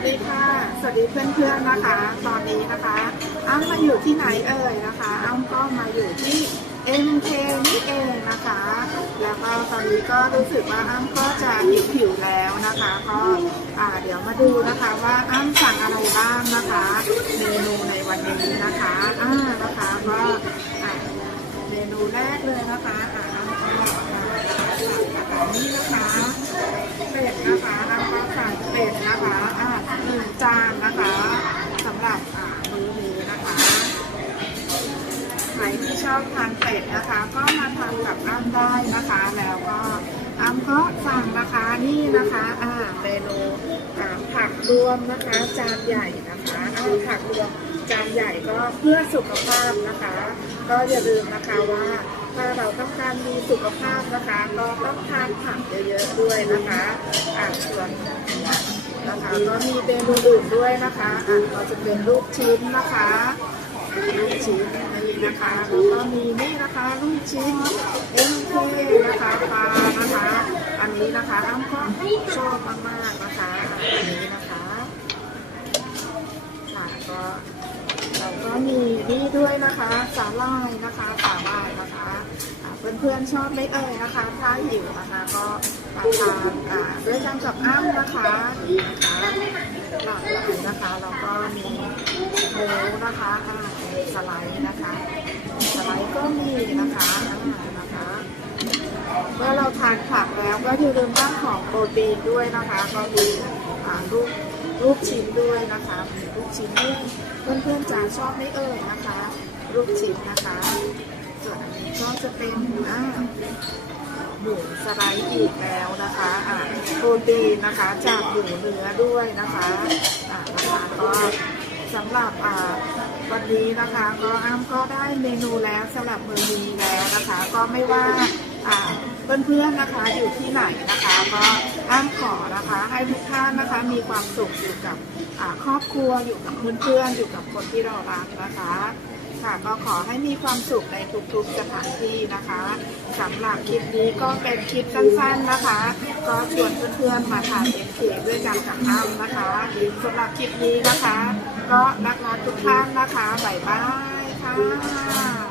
สวัสดีค่ะ สวัสดีเพื่อนๆนะคะ ตอนนี้นะคะ อ้ำมาอยู่ที่ไหนเอ่ยนะคะ อ้ำก็มาอยู่ที่ MK นี่เองนะคะ แล้วก็ตอนนี้ก็รู้สึกว่าอ้ำก็จะหิวผิวแล้วนะคะ ก็อ่าเดี๋ยวมาดูนะคะว่าอ้ำสั่งอะไรบ้างนะคะเมนูในวันนี้นะคะอ่านะคะก็เมนูแรกเลยนะคะอ่าอ้ำก็สั่งอาหารนี้นะคะเป็ดนะคะแล้วก็สั่งเป็ดนะคะอ่า หนึ่งจานนะคะสำหรับอ่ามื้อนี้นะคะใครที่ชอบทานเป็ดนะคะ ก็มาทานกับอ้ำได้นะคะ แล้วก็อ้ำก็สั่งนะคะนี่นะคะอ่าเมนูผักรวมนะคะ จานใหญ่นะคะอ่าผักรวมจานใหญ่ก็เพื่อสุขภาพนะคะ ก็อย่าลืมนะคะว่าถ้าเราต้องการมีสุขภาพนะคะ ก็ต้องทานผักเยอะๆด้วยนะคะอ่าส่วน นะคะก็มีเมนูอื่นด้วยนะคะอ่าก็จะเป็นลูกชิ้นนะคะลูกชิ้นนี่นะคะแล้วก็มีนี่นะคะลูกชิ้นเอ็มเคนะคะปลานะคะ อันนี้นะคะอ้ำก็ชอบมากๆนะคะอันนี้นะคะค่ะก็เราก็มีนี่ด้วยนะคะสาลายนะคะสาลายนะคะเพื่อนๆชอบไม่เอ่ยนะคะ ถ้าหิวนะคะก็มาทาน อ่าด้วยกันกับอ้ำนะคะนี่นะคะหลากหลายนะคะแล้วก็มีหมูนะคะอ่าสไลด์นะคะสไลด์ก็มีนะคะอ่านะคะ เมื่อเราทานผักแล้วก็อย่าลืมเรื่องของโปรตีนด้วยนะคะ ก็มีอ่าลูกลูกชิ้นด้วยนะคะมีลูกชิ้นด้วยเพื่อนๆจะชอบไม่เอ่ยนะคะลูกชิ้นนะคะส่วนอันนี้ก็จะเป็นอ่า ไลด์อีกแล้วนะคะอ่าโปรตีนนะคะจากหมูเนื้อด้วยนะคะอ่านะคะก็สำหรับอ่าวันนี้นะคะก็อ้ำก็ได้เมนูแล้วสำหรับมือนี้แล้วนะคะ ก็ไม่ว่าอ่าเพื่อนๆนะคะอยู่ที่ไหนนะคะ ก็อ้ำขอนะคะ ให้ทุกท่านนะคะมีความสุขอยู่กับอ่าครอบครัวอยู่กับเพื่อนๆอยู่กับคนที่เรารักนะคะ ค่ะ ก็ขอให้มีความสุขในทุกๆสถานที่นะคะสำหรับคลิปนี้ก็เป็นคลิปสั้นๆนะคะ ก็ชวนเพื่อนๆมาทานเอ็นเคด้วยกันกับอ้ำนะคะสำหรับคลิปนี้นะคะ ก็รักทุกท่านนะคะบ๊ายบายค่ะ